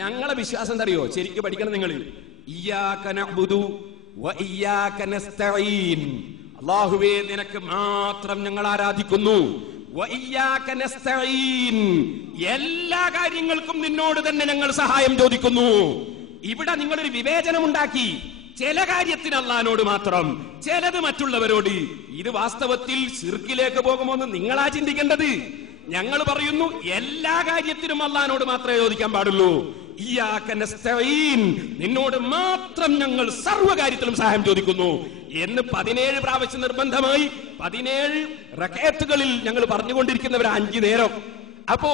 ഞങ്ങളെ വിശ്വാസം എന്താ അറിയോ? ശരിക്കും പഠിക്കണം നിങ്ങൾ. ഇയ്യാക നഅ്ബുദു വ ഇയ്യാക നസ്തഈൻ. അല്ലാഹുവേ നിനക്ക് മാത്രം ഞങ്ങൾ ആരാധിക്കുന്നു. വ ഇയ്യാക നസ്തഈൻ, എല്ലാ കാര്യങ്ങൾക്കും നിന്നോട് തന്നെ ഞങ്ങൾ സഹായം ചോദിക്കുന്നു. ഇവിടെ നിങ്ങളൊരു വിവേചനം ഉണ്ടാക്കി. ചില കാര്യത്തിന് അല്ലാഹുവിനോട് മാത്രം, ചിലത് മറ്റുള്ളവരോട്. ഇത് വാസ്തവത്തിൽ ശിർക്കിലേക്ക് പോകുമെന്ന് നിങ്ങളാ ചിന്തിക്കേണ്ടത്. ഞങ്ങൾ പറയുന്നു എല്ലാ കാര്യത്തിനും അല്ലാഹുവിനോട് മാത്രമേ ചോദിക്കാൻ പാടുള്ളൂ. ഇയ്യാക നസ്തഈൻ, നിന്നോട് മാത്രം ഞങ്ങൾ സർവ്വ കാര്യത്തിലും സഹായം ചോദിക്കുന്നു എന്ന് 17 പ്രാവശ്യം നിർബന്ധമായി 17 റകഅത്തുകളിൽ ഞങ്ങൾ പറഞ്ഞുകൊണ്ടിരിക്കുന്നവർ 5 നേരം. അപ്പോ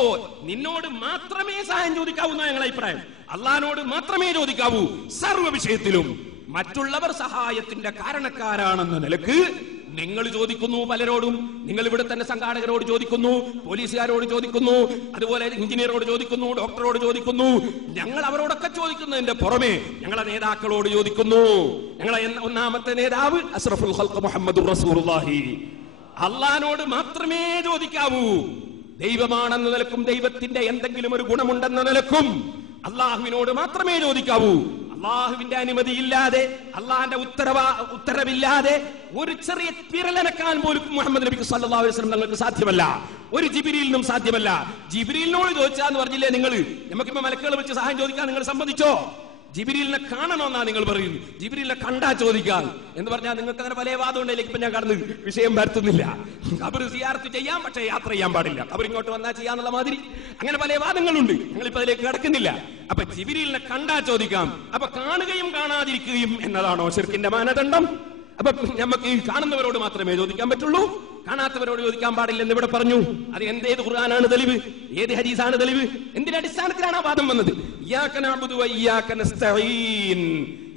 നിന്നോട് മാത്രമേ സഹായം ചോദിക്കാവൂ എന്നാണ് ഞങ്ങളുടെ അഭിപ്രായം. അല്ലാഹുവിനോട് മാത്രമേ ചോദിക്കാവൂ സർവ്വ വിഷയത്തിലും. മറ്റുള്ളവർ സഹായത്തിന്റെ കാരണക്കാരാണെന്ന നിലക്ക് നിങ്ങൾ ചോദിക്കുന്നു പലരോടും. നിങ്ങൾ ഇവിടെ തന്നെ സംഘാടകരോട് ചോദിക്കുന്നു, പോലീസുകാരോട് ചോദിക്കുന്നു, അതുപോലെ എഞ്ചിനീയറോട് ചോദിക്കുന്നു, ഡോക്ടറോട് ചോദിക്കുന്നു. ഞങ്ങൾ അവരോടൊക്കെ ചോദിക്കുന്നതിന്റെ പുറമെ ഞങ്ങളെ നേതാക്കളോട് ചോദിക്കുന്നു. ഞങ്ങളെ ഒന്നാമത്തെ നേതാവ് അഷ്റഫുൽ ഖൽഖ് മുഹമ്മദുർ റസൂലുള്ളാഹി. അല്ലാഹുവിനോട് മാത്രമേ ചോദിക്കാവൂ. ദൈവമാണെന്ന നിലക്കും ദൈവത്തിന്റെ എന്തെങ്കിലും ഒരു ഗുണമുണ്ടെന്ന നിലക്കും അള്ളാഹുവിനോട് മാത്രമേ ചോദിക്കാവൂ. അള്ളാഹുവിന്റെ അനുമതിയില്ലാതെ, അള്ളാഹിന്റെ ഉത്തരവില്ലാതെ ഒരു ചെറിയ വിരലനക്കാൻ പോലും മുഹമ്മദ് നബി സല്ലല്ലാഹു അലൈഹി വസല്ലം നിങ്ങൾക്ക് സാധ്യമല്ല. ഒരു ജിബ്രീലിനും സാധ്യമല്ല. ജിബ്രീലിനോട് ചോദിച്ചാന്ന് പറഞ്ഞില്ലേ നിങ്ങൾ? നമുക്കിപ്പോ മലക്കുകൾ വെച്ച് സഹായം ചോദിക്കാൻ നിങ്ങൾ സമ്മതിച്ചോ? ജിബ്രീലിനെ കാണണമെന്നാ നിങ്ങൾ പറയുന്നു. ജിബ്രീലിനെ കണ്ടാ ചോദിക്കാൻ എന്ന് പറഞ്ഞാൽ നിങ്ങൾക്ക് അങ്ങനെ പല വാദം ഉണ്ടെങ്കിൽ ഇപ്പൊ ഞാൻ കടന്ന് വിഷയം വരുത്തുന്നില്ല. ഖബർ സിയാറത്ത് ചെയ്യാം, പക്ഷേ യാത്ര ചെയ്യാൻ പാടില്ല. ഖബർ ഇങ്ങോട്ട് വന്നാൽ ചെയ്യാന്നുള്ള മാതിരി അങ്ങനെ പല വാദങ്ങളുണ്ട്. ഞങ്ങളിപ്പോ അതിലേക്ക് കിടക്കുന്നില്ല. അപ്പൊ ജിബ്രീലിനെ കണ്ടാ ചോദിക്കാം. അപ്പൊ കാണുകയും കാണാതിരിക്കുകയും എന്നതാണോ ശിർക്കിന്റെ മാനദണ്ഡം? അപ്പൊ നമുക്ക് കാണുന്നവരോട് മാത്രമേ ചോദിക്കാൻ പറ്റുള്ളൂ, കാണാത്തവരോട് ചോദിക്കാൻ പാടില്ലെന്ന് ഇവിടെ പറഞ്ഞു. അത് ഏത് ഖുർആനാണ് തെളിവ്? ഏത് ഹദീസാണ് തെളിവ്? എന്തിന്റെ അടിസ്ഥാനത്തിലാണ് ആ വാദം വന്നത്? ഇയ്യാക നഅ്ബുദു വ ഇയ്യാക നസ്തഈൻ.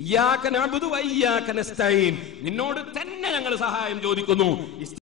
ഇയ്യാക നഅ്ബുദു വ ഇയ്യാക നസ്തഈൻ, നിന്നോട് തന്നെ ഞങ്ങൾ സഹായം ചോദിക്കുന്നു.